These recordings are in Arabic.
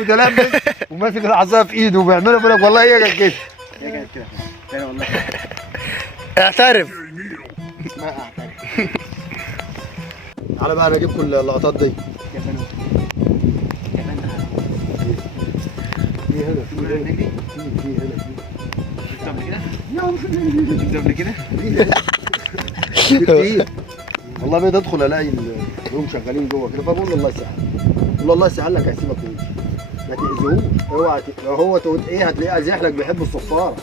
متلبس وماسك العصايه في ايده وبيعملها بيقول لك والله هي كانت كده. هي كانت كده فعلا والله. اعترف. ما اعترف. تعالى بقى انا اجيب كل اللقطات دي. يا فندم. يا فندم. في هنا في هنا نجري. في هنا شفت قبل كده؟ شفت قبل كده؟ في كتير. والله بقيت ادخل الاقي هم شغالين جوه كده فبقول له الله يسهل. بقول له الله يسهل لك هسيبك وامشي. ما تاذوش اوعى لو هو تقول ايه هتلاقيه ازيح بيحب الصفاره.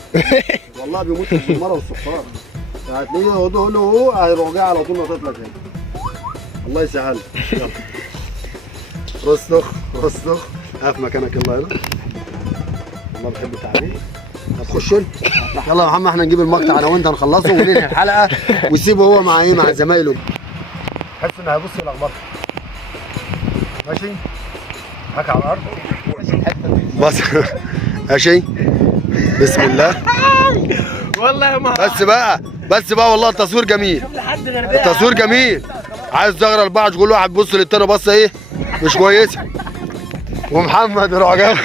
والله بيموت في الصماره والصفاره. فهتلاقيه يقول له هو هيروح جاي على طول نطط لك هنا. الله يسهل. يلا. رسخ رسخ. اقف مكانك يلا هنا. والله بحب التعليق. هتخش انت. يلا يا محمد احنا نجيب المقطع انا وانت نخلصه وننهي الحلقه ويسيبه هو مع ايه مع زمايله. حس انه هيبص يلخبطك. ماشي؟ حكي على الارض. بص ماشي؟ بسم الله. والله ما بس بقى والله التصوير جميل. التصوير جميل. عايز زغرة لبعض كل واحد بص للتاني بصه ايه؟ مش كويسه. ومحمد يروح جاي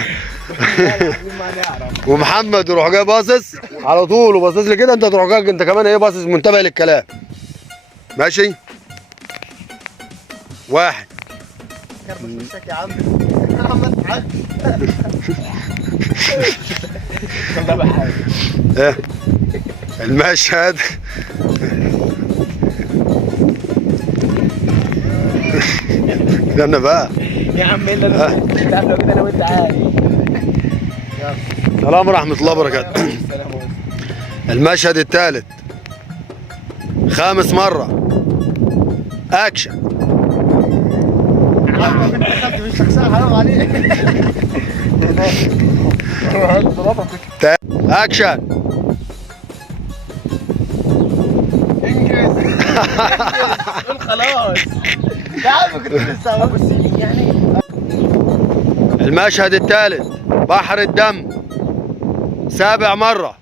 ومحمد يروح جاي باصص على طول وباصص لي كده انت تروح جاي انت كمان ايه باصص منتبه للكلام. ماشي؟ واحد. كرمش وشك يا عم. ايه المشهد. استنى بقى يا عم الا لو كده انا وانت عادي. السلام ورحمة الله وبركاته. المشهد الثالث خامس مرة اكشن. دخلت في الشخصيه حرام عليك. اكشن. انجز. قول خلاص. يا عم كنت لسه بص يعني. المشهد الثالث بحر الدم سابع مرة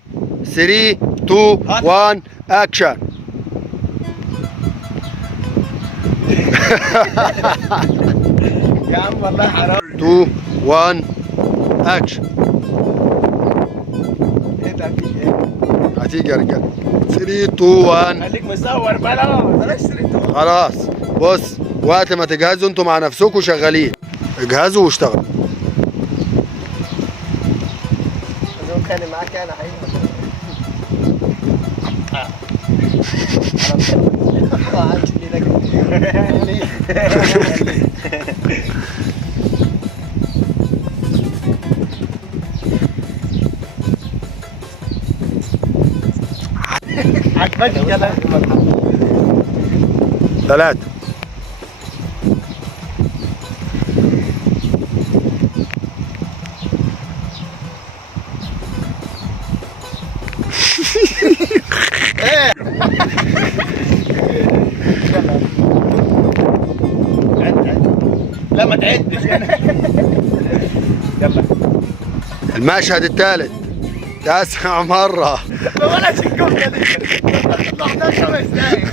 3 2 1 اكشن. يا عم والله حرام. 2 1 اكشن. ايه ده في ايه؟ هتيجي يا رجاله 3 2 1. خليك مصور بلاش خلاص بص وقت ما تجهزوا انتوا مع نفسكم شغالين اجهزوا واشتغلوا. انا متخانق معاك انا حقيقي. عجبك الكلام. ثلاثة. لا ما تعدش يلا. المشهد الثالث 9 مرة. بلاش الجمله دي. 11 5 دقايق.